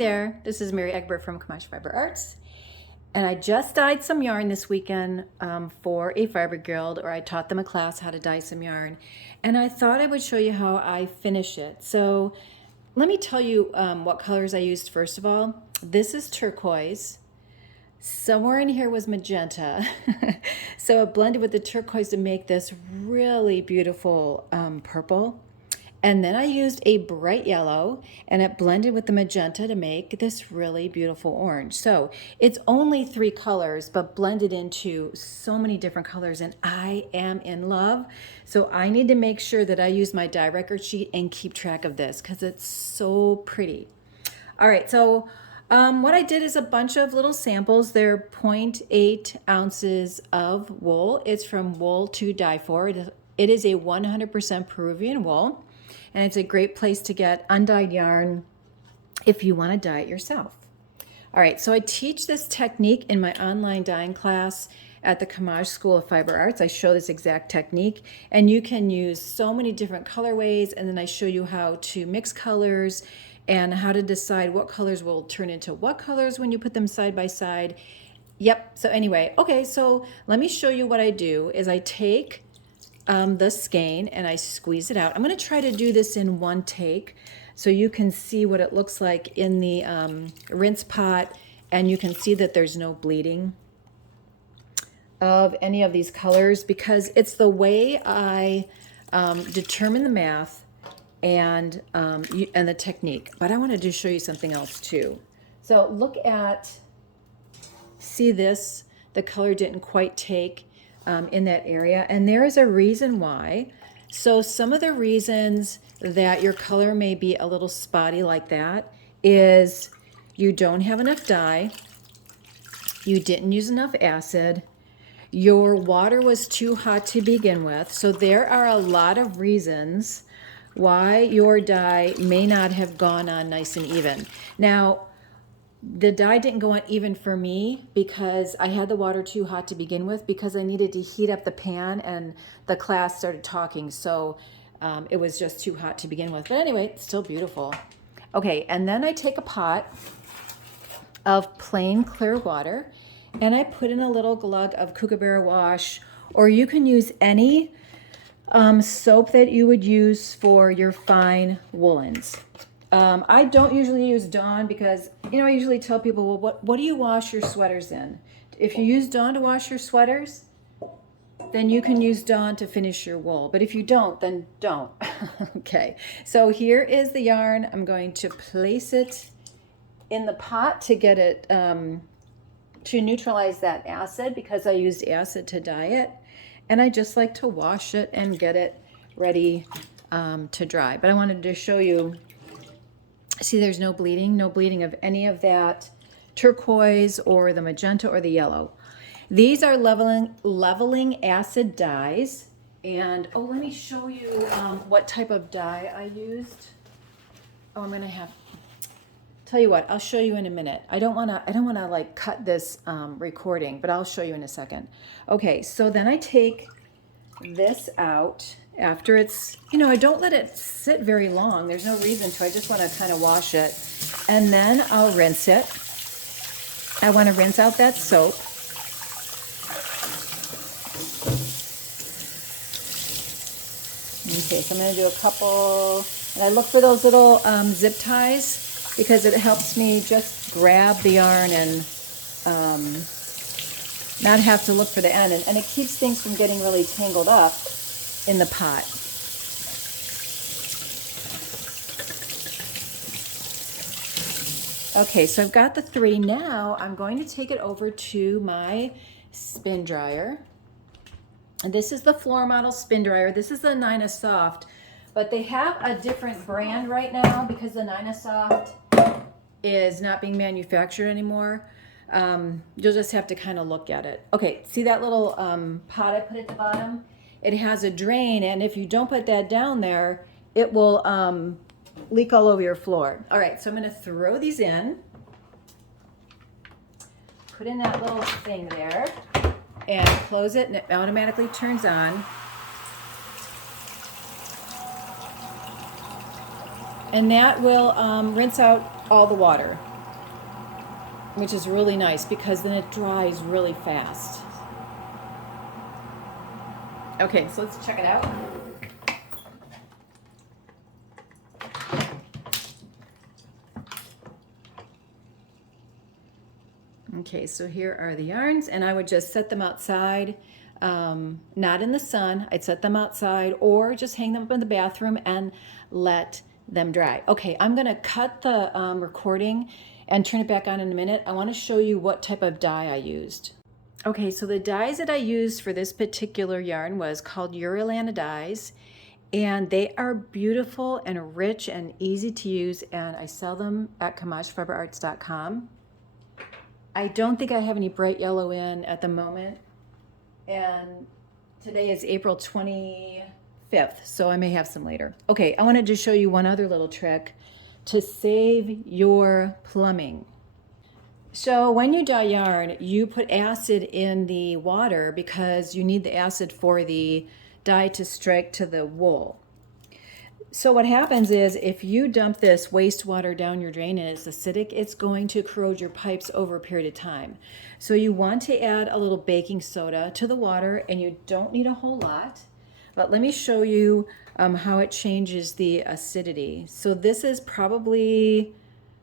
there, this is Mary Egbert from Camaj Fiber Arts, and I just dyed some yarn this weekend for a fiber guild, or I taught them a class how to dye some yarn, and I thought I would show you how I finish it. So let me tell you what colors I used first of all. This is turquoise. Somewhere in here was magenta. So it blended with the turquoise to make this really beautiful purple. And then I used a bright yellow and it blended with the magenta to make this really beautiful orange. So it's only 3 colors, but blended into so many different colors, and I am in love. So I need to make sure that I use my dye record sheet and keep track of this because it's so pretty. All right, so what I did is a bunch of little samples. They're 0.8 ounces of wool. It's from Wool to Dye For. It is a 100% Peruvian wool. And it's a great place to get undyed yarn if you want to dye it yourself. All right, so I teach this technique in my online dyeing class at the Camaj School of Fiber Arts. I show this exact technique, and you can use so many different colorways, and then I show you how to mix colors and how to decide what colors will turn into what colors when you put them side by side. Yep, so anyway, okay, so let me show you what I do is I take the skein and I squeeze it out. I'm going to try to do this in one take so you can see what it looks like in the rinse pot, and you can see that there's no bleeding of any of these colors because it's the way I determine the math and the technique. But I wanted to show you something else too. So look at, see this, the color didn't quite take in that area, and there is a reason why. So some of the reasons that your color may be a little spotty like that is you don't have enough dye, you didn't use enough acid, your water was too hot to begin with. So there are a lot of reasons why your dye may not have gone on nice and even. Now, the dye didn't go on even for me because I had the water too hot to begin with because I needed to heat up the pan and the class started talking. So it was just too hot to begin with. But anyway, it's still beautiful. Okay, and then I take a pot of plain clear water and I put in a little glug of Kookaburra wash, or you can use any soap that you would use for your fine woolens. I don't usually use Dawn because, I usually tell people, well, what do you wash your sweaters in? If you use Dawn to wash your sweaters, then you can use Dawn to finish your wool. But if you don't, then don't. Okay, so here is the yarn. I'm going to place it in the pot to get it, to neutralize that acid because I used acid to dye it. And I just like to wash it and get it ready to dry. But I wanted to show you. See, there's no bleeding of any of that turquoise or the magenta or the yellow. These are leveling acid dyes. And, oh, let me show you what type of dye I used. Oh, I'm going to have, tell you what, I'll show you in a minute. I don't want to like cut this recording, but I'll show you in a second. Okay, so then I take this out. After it's, I don't let it sit very long. There's no reason to. I just want to kind of wash it. And then I'll rinse it. I want to rinse out that soap. Okay, so I'm going to do a couple. And I look for those little zip ties because it helps me just grab the yarn and not have to look for the end. And it keeps things from getting really tangled up in the pot. Okay, so I've got the 3. Now I'm going to take it over to my spin dryer. And this is the floor model spin dryer. This is the Nina Soft, but they have a different brand right now because the Nina Soft is not being manufactured anymore. You'll just have to kind of look at it. Okay, see that little pot I put at the bottom? It has a drain, and if you don't put that down there, it will leak all over your floor. All right, so I'm going to throw these in, put in that little thing there, and close it, and it automatically turns on. And that will rinse out all the water. which is really nice because then it dries really fast. Okay, so let's check it out. Okay, so here are the yarns, and I would just set them outside, not in the sun. I'd set them outside or just hang them up in the bathroom and let them dry. Okay, I'm gonna cut the recording and turn it back on in a minute. I wanna show you what type of dye I used. Okay, so the dyes that I used for this particular yarn was called Uralana dyes, and they are beautiful and rich and easy to use, and I sell them at CamajFiberArts.com. I don't think I have any bright yellow in at the moment, and today is April 25th, so I may have some later. Okay, I wanted to show you one other little trick to save your plumbing. So when you dye yarn, you put acid in the water because you need the acid for the dye to strike to the wool. So what happens is if you dump this wastewater down your drain and it's acidic, it's going to corrode your pipes over a period of time. So you want to add a little baking soda to the water, and you don't need a whole lot. But let me show you how it changes the acidity. So this is probably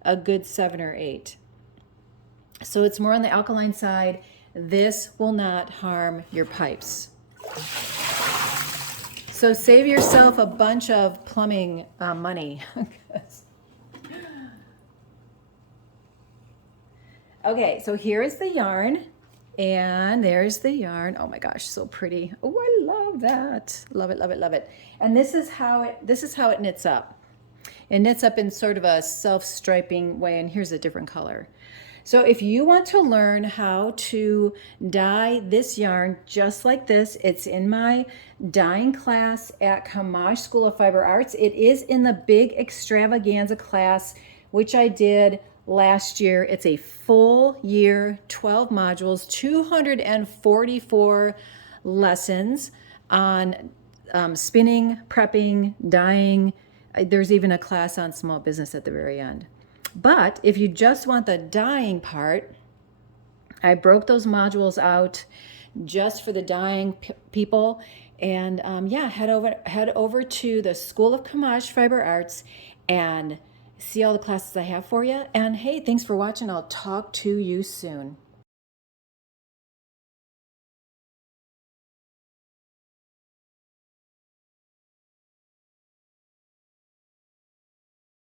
a good 7 or 8. So it's more on the alkaline side. This will not harm your pipes. So save yourself a bunch of plumbing money. Okay, so here is the yarn, and there's the yarn. Oh my gosh, so pretty. Oh, I love that. Love it, love it, love it. And this is how it knits up. It knits up in sort of a self-striping way, and here's a different color. So if you want to learn how to dye this yarn just like this, it's in my dyeing class at Camaj School of Fiber Arts. It is in the big extravaganza class, which I did last year. It's a full year, 12 modules, 244 lessons on spinning, prepping, dyeing. There's even a class on small business at the very end. But if you just want the dyeing part, I broke those modules out just for the dyeing people. And yeah, head over to the School of Camaj Fiber Arts and see all the classes I have for you. And hey, thanks for watching. I'll talk to you soon.